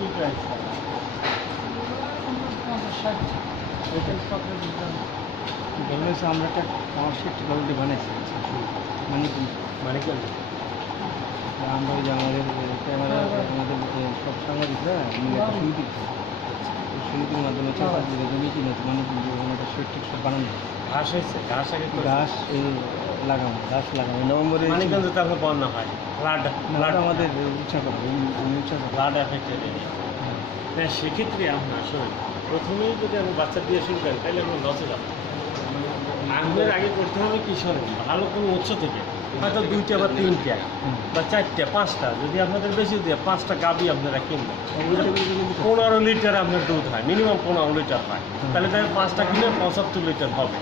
কি প্রাইস? 50-60 এটা কত দিলাম? বললেছে আমরা একটা আমার সেট কোয়ালিটি বানাইছি মানে কি আমরা ওই যে আমাদের ক্যামেরা আমাদের সব সাংবাদিকরা মিলে একটা সমিতি সমিতির মাধ্যমে চাপা দিয়ে মিটিং হচ্ছে মানে আমাদের সেট ঠিক সব বানানো ঘাস হয়েছে, ঘাস আগে গাছ এই লাগানো গাছ লাগানো নভেম্বরে মানিকগঞ্জে তারপর বন্যা হয়, ফ্লাড আমাদের ইচ্ছা করে ইচ্ছা করে ফ্লাড এফেক্টেড এরিয়া। সেক্ষেত্রে আপনার শোনেন, প্রথমেই যদি আমি বাচ্চা দিয়ে শুরু করেন তাহলে আমি লসে যাবো। আমাদের আগে করতে হবে কি শোনেন, ভালো কোনো উৎস থেকে হয়তো 2টা বা 3টা বা 4টা 5টা, যদি আপনাদের বেশি দিয়ে 5টা গাভী আপনারা কিনবেন, 15 লিটার আপনার দুধ হয়, মিনিমাম 15 লিটার হয়, তাহলে তাহলে 5টা কিনে 75 লিটার হবে।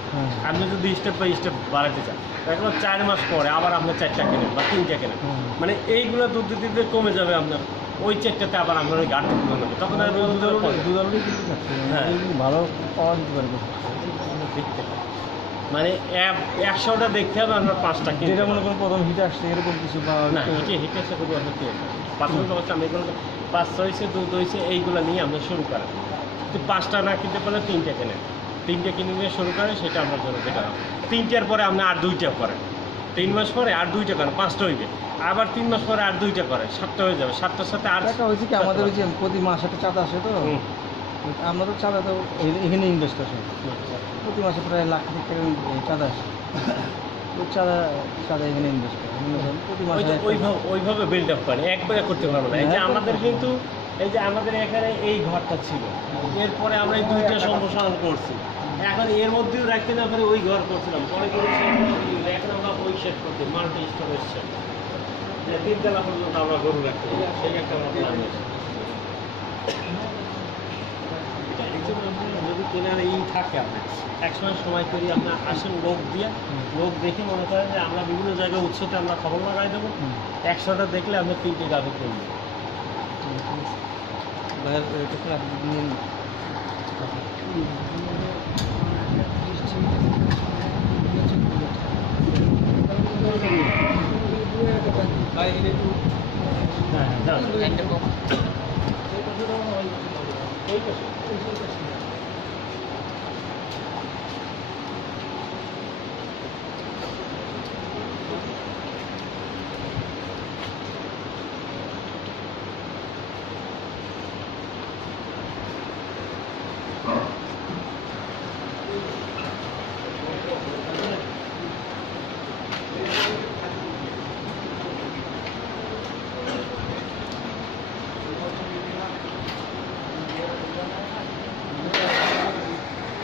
আপনি যদি স্টেপ বাই স্টেপ বাড়াতে চান, এখন 4 মাস পরে আবার আপনার 4টা কেনেন বা 3টা কেনেন, মানে এইগুলো দুধ দিতে দিতে কমে যাবে আপনার, ওই 4টাতে আবার আপনার ওই ঘাটতি তুলে নেবে, তখন আর দুধ আলুই কিন্তু হ্যাঁ ভালো পাওয়া যেতে পারে দেখতে হবে। মানে 100টা দেখতে হবে আপনার 5টা কিনতে যেটা হবে। মনে করেন প্রথম হিটে আসছে এরকম কিছু বা না হিটে আসা করবো আপনার প্রাথমিক অবস্থা আমি এগুলো বাচ্চা হয়েছে দুধ হয়েছে এইগুলো নিয়ে আমরা শুরু করেন, কিন্তু 5টা না কিনতে পারলে 3টা কেনেন, 3টে কিনে নিয়ে শুরু করেন, সেটা আপনার জন্য বেটার হবে। 3টার পরে আপনি আর 2টা করেন, 3 মাস পরে আর 2টা করেন, 5টা হইবে, আবার 3 মাস পরে আর 2টা করেন, 7টা হয়ে যাবে, 7টার সাথে আর টাকা হয়েছে কি আমাদের ওই যে প্রতি মাসে একটা চাঁদা আসে তো আমরা তো চাঁদা তো এখানে ইনভেস্ট আসে প্রতি মাসে প্রায় লাখ টাকা চাঁদা আসে ওই চাঁদা এখানে ইনভেস্ট করে প্রতি মাসে ওইভাবে বিল্ড আপ করেন, একবারে করতে পারবো না। এই যে আমাদের কিন্তু এই যে আমাদের এখানে এই ঘরটা ছিল, এরপরে আমরা এই 2টা সম্প্রসারণ করছি, এখন এর মধ্যেও রাখতে না পারে ওই ঘর করছিলাম, পরে করে এখন আমরা ওই সেট করছি, মাল্টি স্টোরেজ সেট, 3তলা পর্যন্ত আমরা গরু রাখতে পারি, সেই একটা আমরা প্ল্যান হয়েছে। যদি কেনার এই থাকে আপনার একসময় সময় করি আপনার আসেন লোক দিয়ে, লোক দেখে মনে করেন যে আমরা বিভিন্ন জায়গায় উৎসতে আমরা খবর লাগাই দেবো, 100টা দেখলে আমরা 3টে গাভী কিনবো। হ্যাঁ